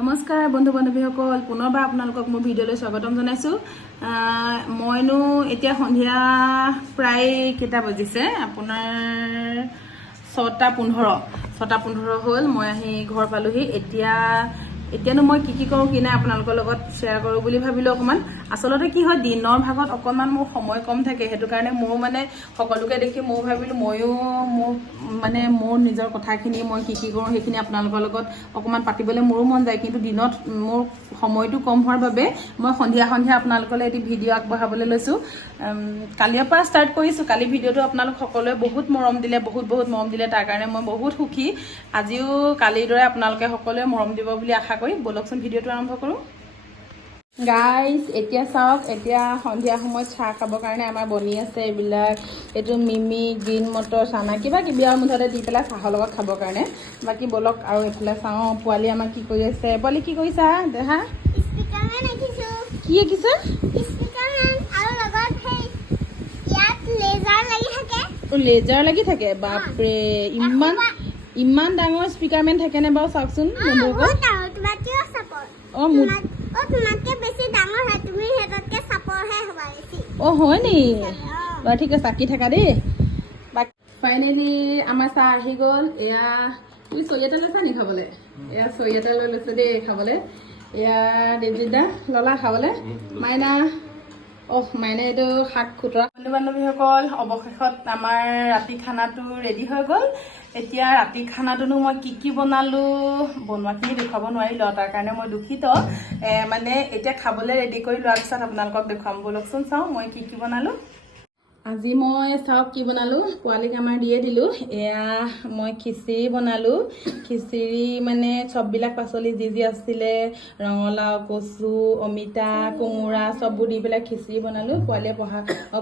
নমস্কাৰ বন্ধু বান্ধৱীসকল, পুনৰবাৰ আপোনালোকক মোৰ ভিডিঅ'লৈ স্বাগতম জনাইছোঁ। মইনো এতিয়া সন্ধিয়া প্ৰায় কেইটা বাজিছে, আপোনাৰ 6:15 হ'ল। মই আহি ঘৰ পালোহি। এতিয়ানো মই কি কৰোঁ কি নাই আপোনালোকৰ লগত শ্বেয়াৰ কৰোঁ বুলি ভাবিলোঁ অকণমান। আচলতে কি হয়, দিনৰ ভাগত অকণমান মোৰ সময় কম থাকে, সেইটো কাৰণে মোৰ মানে সকলোকে দেখি ময়ো ভাবিলোঁ ময়ো মোৰ নিজৰ কথাখিনি মই কি কৰোঁ সেইখিনি আপোনালোকৰ লগত অকণমান পাতিবলৈ মোৰো মন যায়, কিন্তু দিনত মোৰ সময়টো কম হোৱাৰ বাবে মই সন্ধিয়া আপোনালোকলৈ এটি ভিডিঅ' আগবঢ়াবলৈ লৈছোঁ। কালিৰ পৰা ষ্টাৰ্ট কৰিছোঁ। কালি ভিডিঅ'টো আপোনালোক সকলোৱে বহুত মৰম দিলে, বহুত মৰম দিলে, তাৰ কাৰণে মই বহুত সুখী। আজিও কালিৰ দৰে আপোনালোকে সকলোৱে মৰম দিব বুলি আশা কৰি ব'লকচোন ভিডিঅ'টো আৰম্ভ কৰোঁ। গাইজ এতিয়া চাওক, এতিয়া সন্ধিয়া সময়ত চাহ খাবৰ কাৰণে আমাৰ বনি আছে এইবিলাক, এইটো মিমি, গ্ৰীণ মটৰ, চানা কিবা কিবি আৰু মুঠতে দি পেলাই চাহৰ লগত খাবৰ কাৰণে। বাকী ব'লক আৰু এইফালে চাওঁ পোৱালি আমাৰ কি কৰি আছে। পোৱালি কি কৰিছা দেহা? কি আঁকিছা? লেজাৰ লাগি থাকে। বাপৰে, ইমান ডাঙৰ স্পীকাৰমেন থাকেনে বাৰু? চাওকচোন বন্ধুসকল। হয় নি? বাৰু ঠিক আছে, চাকি থাকা দেই। ফাইনেলি আমাৰ চাহ আহি গ'ল। এয়া তুমি চৰি এটা লৈছা নি খাবলৈ? এয়া চৰি এটা লৈ লৈছো দেই খাবলৈ। এয়া দেৱজিৎদা ললা খাবলৈ। মাইনা মাইনা এইটো শাক খুতৰা। বন্ধু বান্ধৱীসকল, অৱশেষত আমাৰ ৰাতি খানাটো ৰেডি হৈ গ'ল। এতিয়া ৰাতি খানাটোনো মই কি বনালোঁ, বনোৱাখিনি দেখুৱাব নোৱাৰিলোঁ, তাৰ কাৰণে মই দুখিত। এতিয়া খাবলৈ ৰেডি কৰি লোৱাৰ পিছত আপোনালোকক দেখুৱাম। ব'লকচোন চাওঁ মই কি বনালোঁ। আজি মই চাওক কি বনালোঁ, পোৱালিক আমাৰ দিয়ে দিলোঁ। এয়া মই খিচিৰি বনালোঁ। খিচিৰি চববিলাক পাচলি যি আছিলে, ৰঙালাও, কচু, অমিতা, কোমোৰা চববোৰ দি পেলাই খিচিৰি বনালোঁ। পোৱালীয়ে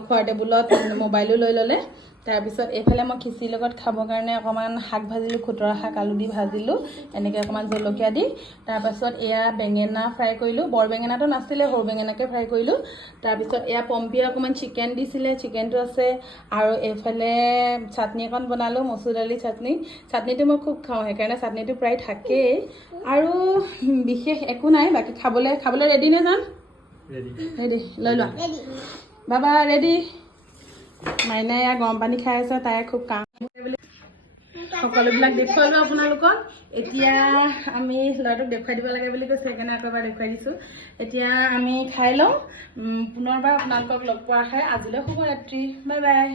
খোৱাৰ টেবুলত মোবাইলো লৈ ল'লে। তাৰপিছত এইফালে মই খিচিৰিৰ লগত খাবৰ কাৰণে অকণমান শাক ভাজিলোঁ, খুতৰা শাক আলু দি ভাজিলোঁ এনেকৈ অকণমান জলকীয়া দি। তাৰপাছত এয়া বেঙেনা ফ্ৰাই কৰিলোঁ। বৰ বেঙেনাটো নাছিলে, সৰু বেঙেনাকে ফ্ৰাই কৰিলোঁ। তাৰপিছত এয়া পম্পীয়ে অকণমান চিকেন দিছিলে, চিকেনটো আছে। আৰু এইফালে চাটনি অকণ বনালোঁ, মচুৰ দালি চাটনি। চাটনিটো মই খুব খাওঁ, সেইকাৰণে চাটনিটো প্ৰায় থাকেই। আৰু বিশেষ একো নাই। বাকী খাবলৈ ৰেডি নে যাম? ৰেডি লৈ লোৱা বাবা, ৰেডি। মাইনাই এয়া গৰম পানী খাই আছে, তাই খুব কাম। সকলোবিলাক দেখুৱালোঁ আপোনালোকক। এতিয়া আমি ল'ৰাটোক দেখুৱাই দিব লাগে বুলি কৈছে, সেইকাৰণে আকৌ এবাৰ দেখুৱাই দিছোঁ। এতিয়া আমি খাই লওঁ, পুনৰবাৰ আপোনালোকক লগ পোৱা আশাৰে আজিলৈ শুভৰাত্ৰি। Bye bye.